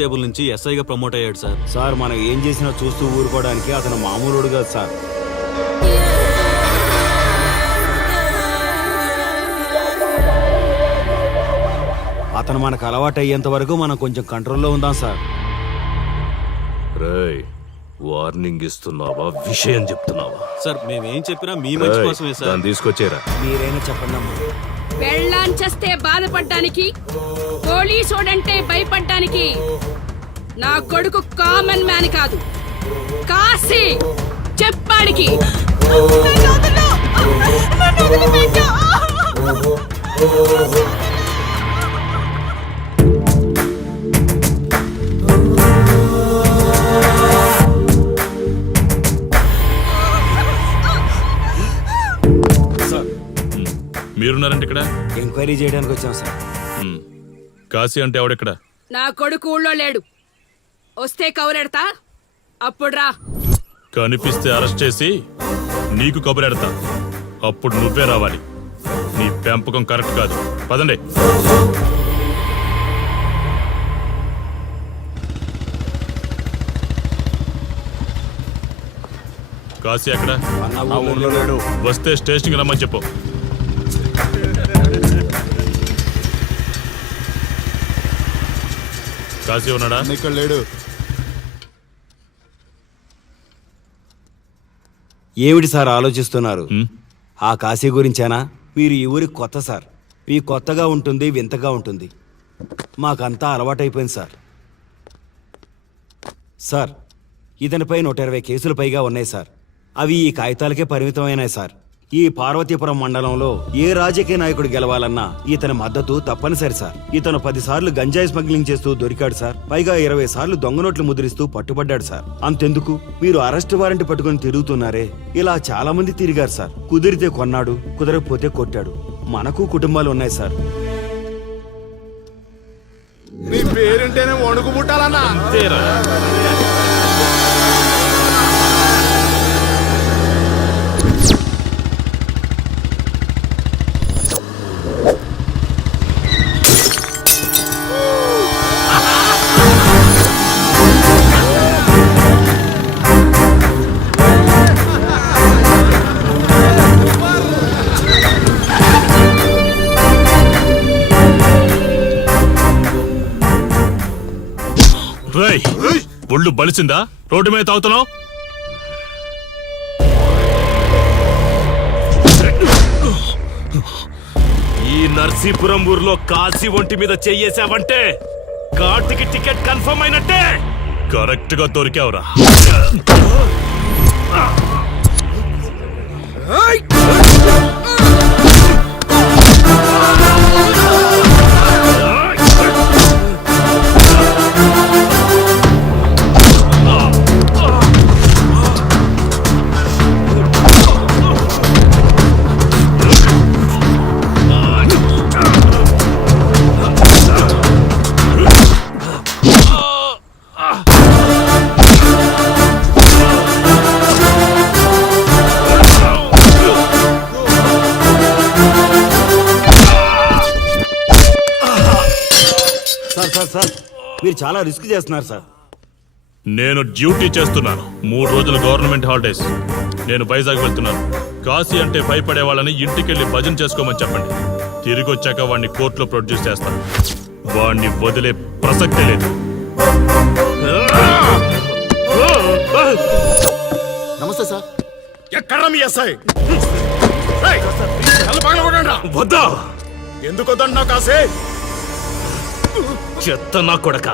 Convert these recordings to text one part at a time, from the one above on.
Table నుంచి ఎస్ఐగా promote అయ్యాడు sir. Sir మనం ఏం చేసినా చూస్తూ ఊరుకోవడానికి అతను మామూలుడు కాదు సార్. అతను మనకు అలవాటు అయ్యేంత వరకు మనం కొంచెం కంట్రోల్లో ఉందాం సార్. రేయ్, వార్నింగ్ ఇస్తున్నావా విషయం చెప్తున్నావా? సార్ మేమేం చెప్పినా మీ మంచి కోసమే సార్. దాన్ని తీసుకొచ్చేరా. మీరైనా చెప్పండి అమ్మా. పెళ్ళాంచేస్తే బాధపడ్డానికి, పోలీసోడంటే భయపడ్డానికి నా కొడుకు కామన్ మ్యాన్ కాదు, కాశీ చెప్పాడికి. మీరున్నారంటే ఇక్కడ ఎంక్వైరీ చేయడానికి వచ్చాం సార్. కాశీ అంటే ఎవడెక్కడ? నా కొడుకు ఊళ్ళో లేడు. వస్తే కౌరెడతా, అప్పుడు రా. కనిపిస్తే అరెస్ట్ చేసి నీకు కబురెడతా, అప్పుడు నువ్వే రావాలి. నీ పెంపకం కరెక్ట్ కాదు. పదండి. కాశీ ఎక్కడ? వస్తే స్టేషన్కి రమ్మని చెప్పు. కాశీ ఉన్నాడా? ఇక్కడ లేడు. ఏమిటి సార్ ఆలోచిస్తున్నారు? ఆ కాశీ గురించేనా? మీరు ఈ ఊరికి కొత్త సార్. మీ కొత్తగా ఉంటుంది, వింతగా ఉంటుంది. మాకంతా అలవాటైపోయింది సార్. సార్, ఇతనిపై 120 కేసులు పైగా ఉన్నాయి సార్. అవి ఈ కాగితాలకే పరిమితమైనాయి సార్. ఈ పార్వతీపురం మండలంలో ఏ రాజకీయ నాయకుడు గెలవాలన్నా ఇతని మద్దతు తప్పనిసరి సార్. ఇతను 10 సార్లు గంజాయి స్మగ్లింగ్ చేస్తూ దొరికాడు సార్. పైగా 20 సార్లు దొంగ నోట్లు ముద్రిస్తూ పట్టుబడ్డాడు సార్. అంతెందుకు, మీరు అరెస్ట్ వారెంట్ పట్టుకుని తిరుగుతున్నారే, ఇలా చాలా మంది తిరిగారు సార్. కుదిరితే కొన్నాడు, కుదరకపోతే కొట్టాడు. మనకు కుటుంబాలు ఉన్నాయి సార్. నీ పేరుంటేనే వణుకు పుట్టాలన్నా. ఒళ్ళు బలిసిందా? రోడ్డు మీద తాగుతున్నావు? ఈ నర్సీపురం ఊర్లో కాశీ ఒంటి మీద చెయ్యేసావంటే కార్తికి టికెట్ కన్ఫర్మ్ అయినట్టే. కరెక్ట్ గా దొరికావురా. సార్, మీరు చాలా రిస్క్ చేస్తున్నారు సార్. నేను డ్యూటీ చేస్తున్నాను. 3 రోజులు గవర్నమెంట్ హాలిడేస్. నేను వైజాగ్ వెళ్తున్నాను. కాశీ అంటే భయపడే వాళ్ళని ఇంటికెళ్ళి భజన చేసుకోమని చెప్పండి. తిరిగి వచ్చాక వాడిని కోర్టులో ప్రొడ్యూస్ చేస్తాను. వాడిని వదిలే ప్రసక్తే లేదు. నమస్తే సార్. ఎక్కడ మీ ఎస్ఐ? వద్దా? ఎందుకు వద్దన్నావు కాశీ? చెత్త నా కొడక,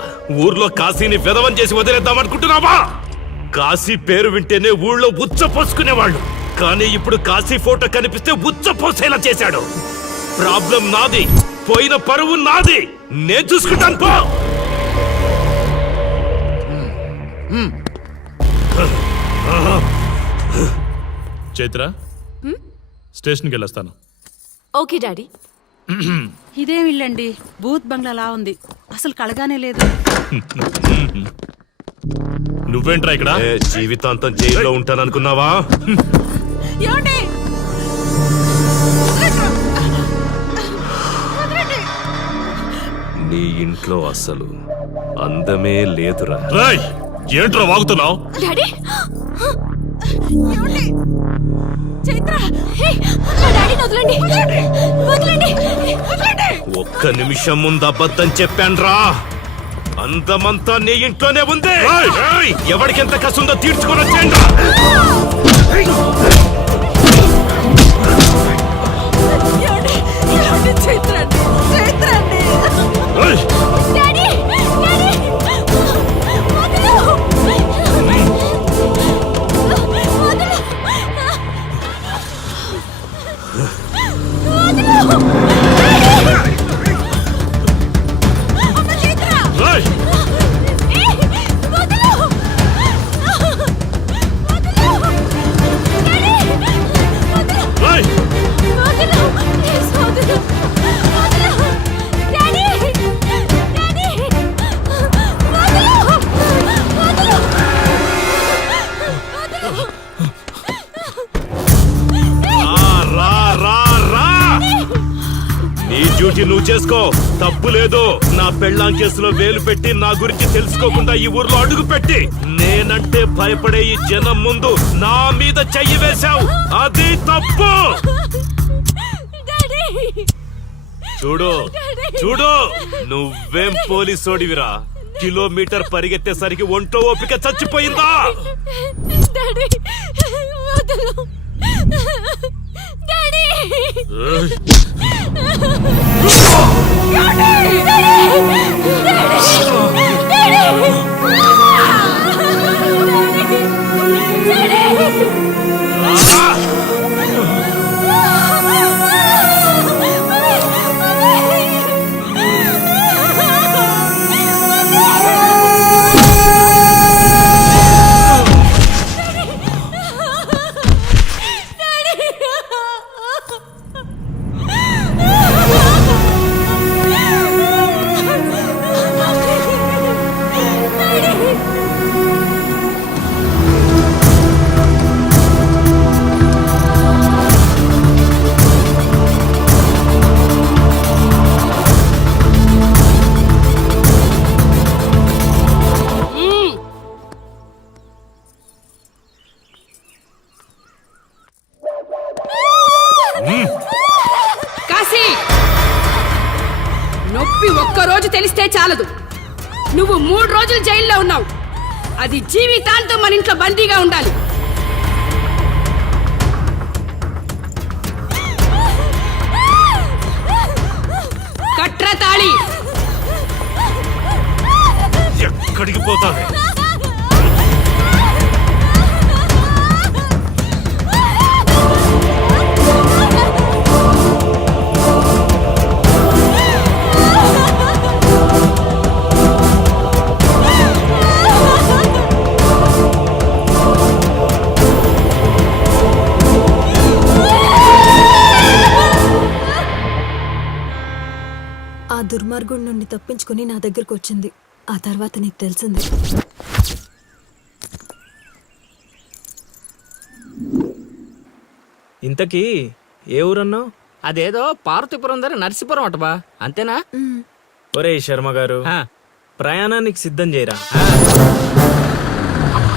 ఊర్లో కాశీని వెధవం చేసి వదిలేద్దామనుకుంటున్నావా? కాశీ పేరు వింటేనే ఊళ్ళో ఉచ్చ పోసుకునేవాళ్ళు, కానీ ఇప్పుడు కాశీ ఫోటో కనిపిస్తే ఉచ్చ పోసేలా చేశాడు. ప్రాబ్లం నాది, పోయిన పరువు నాది. నేను చూసుకుంటాను పో. చైత్ర, స్టేషన్కి వెళ్ళొస్తాను. Okay daddy. ఇదేం ఇల్లండి, బూత్ బంగ్లాలా ఉంది. అసలు కళగానే లేదు. నువ్వేంట్రా ఇక్కడ? జీవితాంతం జైల్లో ఉంటాననుకున్నావా? నీ ఇంట్లో అసలు అందమే లేదురా. రాయ్ ఏంట్రా వాగుతున్నావు? డాడీ ఏమండి? చైత్ర హే, నా డాడీని వదలండి వదలండి వదలండి. ఒక్క నిమిషం ముందు అబద్ధం చెప్పాన్రా. అందమంతా నీ ఇంట్లోనే ఉంది. ఏయ్, ఎవరికెంత కసుందో తీర్చుకొని వచ్చేయండి. ఏమండి? ఏమండి? చైత్ర అండి చైత్ర అండి. డాడీ డాడీ వదలు రా, రా, రా. నీ డ్యూటీ నువ్వు చేసుకో, తప్పు లేదు. నా పెళ్ళాం కేసులో వేలు పెట్టి నా గురించి తెలుసుకోకుండా ఈ ఊర్లో అడుగు పెట్టి నేనంటే భయపడే ఈ జనం ముందు నా మీద చెయ్యి వేశావు. అది తప్పు. చూడు చూడు, నువ్వేం పోలీసోడివిరా. కిలోమీటర్ పరిగెత్తేసరికి ఒంట్లో ఓపిక చచ్చిపోయిందా? డాడీ వదలు డాడీ కాశీ, నొప్పి ఒక్క రోజు తెలిస్తే చాలదు. నువ్వు 3 రోజులు జైల్లో ఉన్నావు. అది జీవితాంతం మన ఇంట్లో బందీగా ఉండాలి. కట్రా తాళి. ఎక్కడికి పోతావే? ఆ దుర్మార్గుడి నుండి తప్పించుకుని నా దగ్గరకు వచ్చింది. ఆ తర్వాత నీకు తెలిసింది. ఇంతకీ ఏ ఊరన్నావు? అదేదో పార్వతీపురం దగ్గర నర్సీపురం అటబా, అంతేనా? ఒరే శర్మ గారు, ప్రయాణానికి సిద్ధం చేయరా.